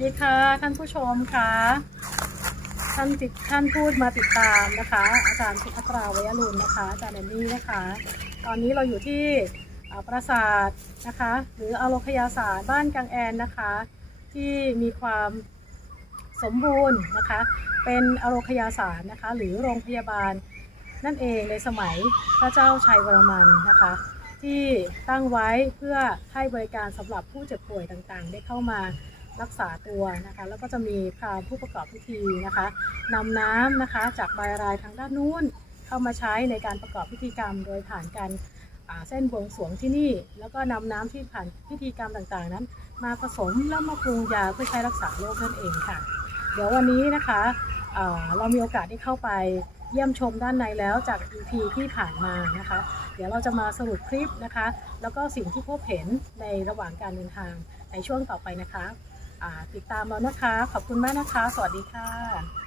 ดีค่ะท่านผู้ชมค่ะท่านติดท่านพูดมาติดตามนะคะ อาจารย์สุภัตราวยรุณนะคะอาจารย์แอนนี่นะคะ ตอนนี้เราอยู่ที่ปราสาทนะคะ หรืออโลคยาศาสตร์บ้านกังแอนนะคะ ที่มีความสมบูรณ์นะคะ เป็นอโลคยาศาสตร์นะคะ หรือโรงพยาบาลนั่นเองในสมัยพระเจ้าชัยวรมันนะคะ ที่ตั้งไว้เพื่อให้บริการสำหรับผู้เจ็บป่วยต่างๆ ได้เข้ามา รักษาตัวนะคะ แล้วก็จะมีพราหมณ์ผู้ประกอบพิธีนะคะนำน้ำนะคะจากบายรายทางด้านนู้นเข้ามาใช้ในการประกอบพิธีกรรม โดยผ่านการเส้นบวงสรวงที่นี่ แล้วก็นำน้ำที่ผ่านพิธีกรรมต่างๆ นั้น มาผสมแล้วมาปรุงยาเพื่อใช้รักษาโรคนั่นเองค่ะ เดี๋ยววันนี้นะคะเรามีโอกาสได้เข้าไปเยี่ยมชมด้านในแล้วจาก EP ที่ผ่านมานะคะ เดี๋ยวเราจะมาสรุปคลิปนะคะ แล้วก็สิ่งที่พบเห็นในระหว่างการเดินทางในช่วงต่อไปนะคะ ติดตามเรานะคะ ขอบคุณมากนะคะ สวัสดีค่ะ